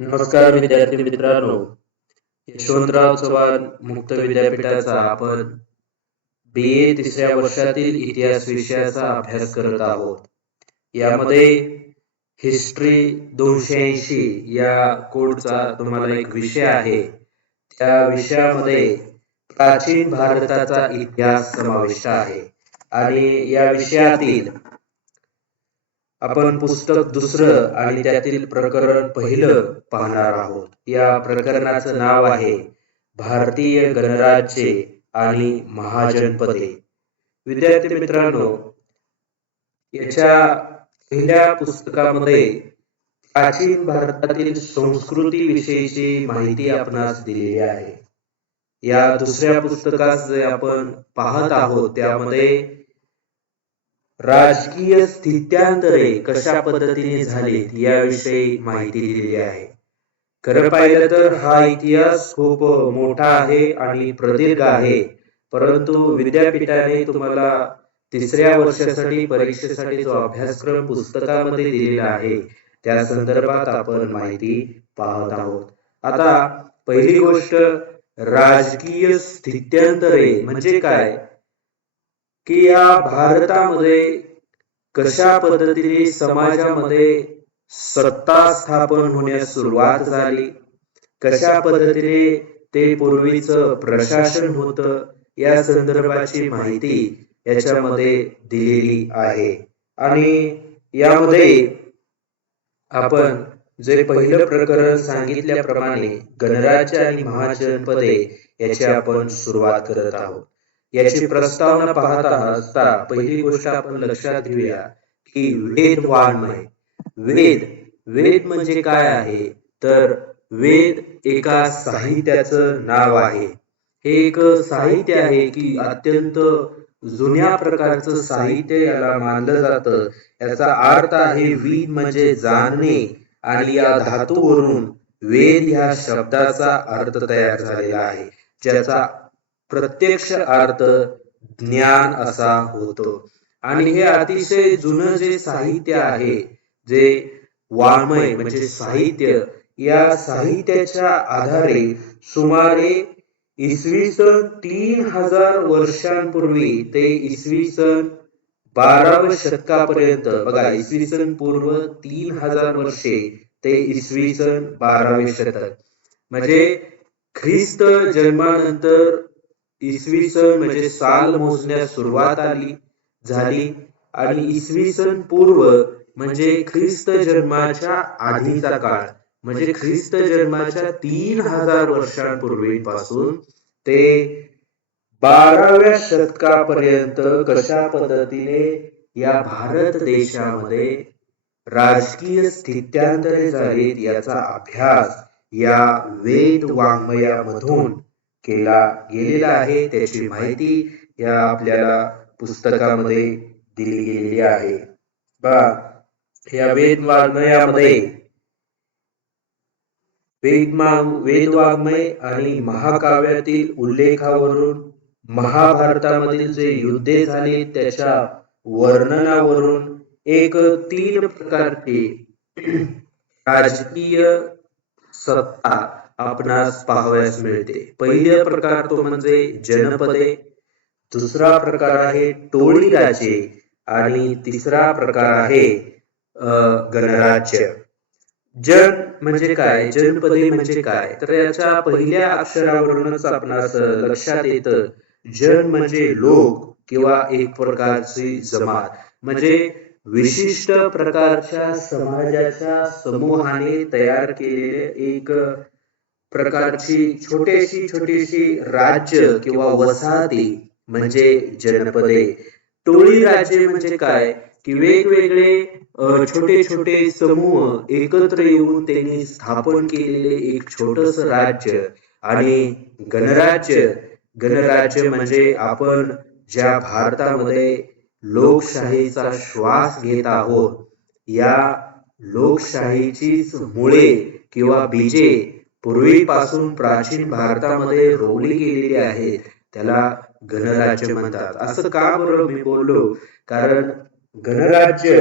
नमस्कार विद्यार्थी मित्रांनो. यशवंतराव चव्हाण मुक्त विद्यापीठाचा आपण BA तिसऱ्या वर्षातील इतिहास विषयाचा अभ्यास करत आहोत. यामध्ये हिस्ट्री 280 या कोडचा तुम्हाला एक विषय आहे. त्या विषयामध्ये प्राचीन भारताचा इतिहास समाविष्ट आहे आणि या विषयातील आपण पुस्तक दुसरं आणि त्यातील प्रकरण पहिलं पाहणार आहोत. या प्रकरणाचं नाव आहे भारतीय गणराज्ये आणि महाजनपदे. विद्यार्थी मित्रांनो, याच्या पहिल्या पुस्तकामध्ये प्राचीन भारतातील संस्कृती विषयीची माहिती आपणास दिलेली आहे. या दुसऱ्या पुस्तकात जे आपण पाहत आहोत त्यामध्ये राजकीय स्थित्यांतरे कशा पद्धतीने झालीत याविषयी माहिती दिलेली आहे. खरं पाहिलं तर हा इतिहास खूप मोठा आहे आणि प्रदीर्घ आहे, परंतु विद्यापीठाने तुम्हाला तिसऱ्या वर्षासाठी परीक्षेसाठी जो अभ्यासक्रम पुस्तकामध्ये दिलेला आहे त्या संदर्भात आपण माहिती पाहत आहोत. आता पहिली गोष्ट, राजकीय स्थित्यांतरे म्हणजे काय, की या भारतामध्ये कशा पद्धतीने समाजामध्ये सत्ता स्थापन होण्यास सुरुवात झाली, कशा पद्धतीने ते पूर्वीचं प्रशासन होतं या संदर्भाची माहिती याच्यामध्ये दिलेली आहे. आणि यामध्ये आपण जे पहिलं प्रकरण सांगितल्याप्रमाणे गणराज्य आणि महाजनपदे याची आपण सुरुवात करत आहोत. याची प्रस्तावना पाहता असता पहिली गोष्ट आपण लक्षात घेऊया की वेद वाङ्मय. वेद म्हणजे काय आहे, तर वेद एका साहित्याचं नाव आहे. हे एक साहित्य आहे की अत्यंत जुन्या प्रकारचं साहित्य याला मानलं जातं. याचा अर्थ आहे वीद म्हणजे जाणणे आणि या धातूवरून वेद या शब्दाचा अर्थ तयार झालेला आहे, ज्याचा प्रत्यक्ष अर्थ ज्ञान असा होतो. आणि हे अतिशय जुनं जे साहित्य आहे, जे वाङ्मय म्हणजे साहित्य, या साहित्याच्या आधारे सुमारे इसवी सन 3000 वर्षांपूर्वी ते इसवी सन 12व्या शतकापर्यंत, बघा, इसवी सन पूर्व 3000 वर्षे ते इसवी सन 12वे शतक, म्हणजे ख्रिस्त जन्मानंतर इसवी सन म्हणजे साल मोजण्यास सुरुवात झाली आणि इसवी सन पूर्व म्हणजे ख्रिस्त जन्माच्या आधीचा काळ, म्हणजे ख्रिस्त जन्माच्या 3000 वर्षांपूर्वीपासून ते 12व्या शतकापर्यंत कशा पद्धतीने या भारत देशामध्ये राजकीय स्थित्यांतरे झालीत याचा अभ्यास या वेद वाङ्मयामधून केला गेलेला आहे. त्याची माहिती या आपल्याला पुस्तकामध्ये दिली गेलेली आहे. या वेद वाङ्मयामध्ये वेद वाङ्मय आणि महाकाव्यातील उल्लेखावरून, महाभारतामधील जे युद्धे झाली त्याच्या वर्णनावरून एक 3 प्रकारची राजकीय सत्ता आपणास पाहावयास मिळते. पहिला प्रकार तो म्हणजे जनपदे, दुसरा प्रकार आहे टोळी राजे आणि तिसरा प्रकार आहे गणराज्य. जन म्हणजे काय, जनपदे म्हणजे काय, तर याच्या पहिल्या अक्षरावरूनच आपणास लक्षात येतं. जन म्हणजे लोक किंवा एक प्रकारची जमात, म्हणजे विशिष्ट प्रकारच्या समाजाच्या समूहाने तयार केलेले एक प्रकारची छोटीशी राज्य किंवा वसाहती म्हणजे जनपदे. टोळी राज्य म्हणजे काय, की वेगवेगळे छोटे समूह एकत्र येऊन त्यांनी स्थापन केलेले एक छोटस राज्य. आणि गणराज्य म्हणजे आपण ज्या भारतामध्ये लोकशाहीचा श्वास घेत आहोत, या लोकशाहीचीच मुळे किंवा बीजे पूर्वीपासून प्राचीन भारतामध्ये रोवली गेलेली आहेत, त्याला गणराज्य म्हणतात. असं का बरं मी बोललो, कारण गणराज्य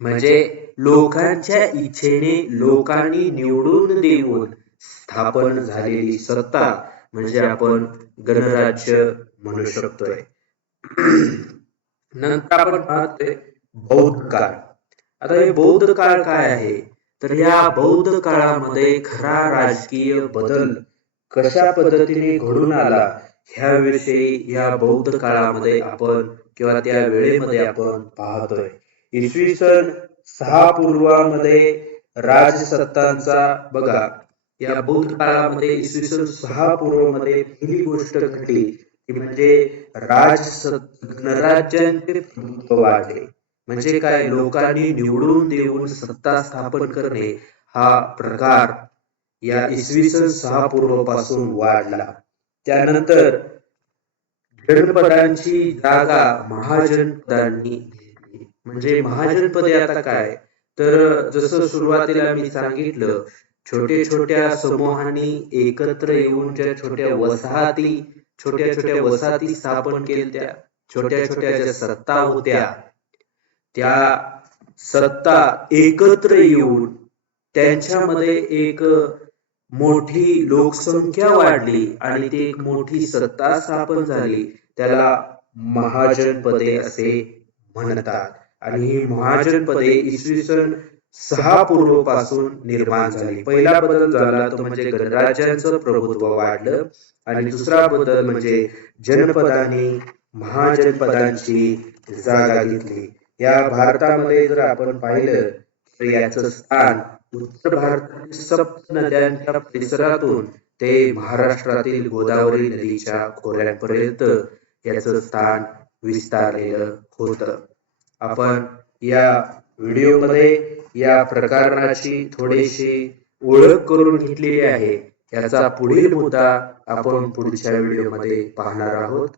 म्हणजे लोकांच्या इच्छेने लोकांनी निवडून देऊन स्थापन झालेली सत्ता म्हणजे आपण गणराज्य म्हणू शकतोय. नंतर आपण पाहतोय बौद्ध काळ. आता हे बौद्ध काळ काय आहे, तर या बौद्ध काळामध्ये खरा राजकीय बदल कशा पद्धतीने घडून आला ह्याविषयी या बौद्ध काळामध्ये आपण किंवा त्या वेळेमध्ये आपण पाहतोय. इसवी सन 6 पूर्वामध्ये राजसत्तांचा बघा, या बौद्ध काळामध्ये इसवी सन 6 पूर्वमध्ये पहिली गोष्ट घडली ती म्हणजे गणराज्यांचे प्रभुत्व वाढले. म्हणजे काय, लोकांनी निवडून देऊन सत्ता स्थापन करणे हा प्रकार या इसवी सन 6 पूर्व पासून वाढला. त्यानंतर जनपदांची जागा महाजनपदांनी घेतली. म्हणजे महाजनपदे आता काय, तर जसं सुरुवातीला मी सांगितलं, छोटे छोट्या समूहांनी एकत्र येऊन ज्या छोट्या वसाहती स्थापन केल्या, छोट्या छोट्या ज्या सत्ता होत्या त्या सत्ता एकत्र येऊन त्यांच्यामध्ये एक मोठी लोकसंख्या वाढली आणि ती एक मोठी सत्ता स्थापन झाली. त्याला महाजनपदे असे म्हणतात. आणि ही महाजनपदे इसवी सन 6 पूर्व पासून निर्माण झाली. पहिला बदल झाला तो म्हणजे गणराज्यांचं प्रभुत्व वाढलं आणि दुसरा बदल म्हणजे जनपदांनी महाजनपदांची जागा घेतली. या भारतामध्ये जर आपण पाहिलं तर याचं स्थान उत्तर भारतातील सप्त नद्यांच्या परिसरातून ते महाराष्ट्रातील गोदावरी नदीच्या खोऱ्यांपर्यंत याचं स्थान विस्तारलेलं होतं. आपण या व्हिडिओमध्ये या प्रकरणाची थोडीशी ओळख करून घेतलेली आहे. याचा पुढील मुद्दा आपण पुढच्या व्हिडिओमध्ये पाहणार आहोत.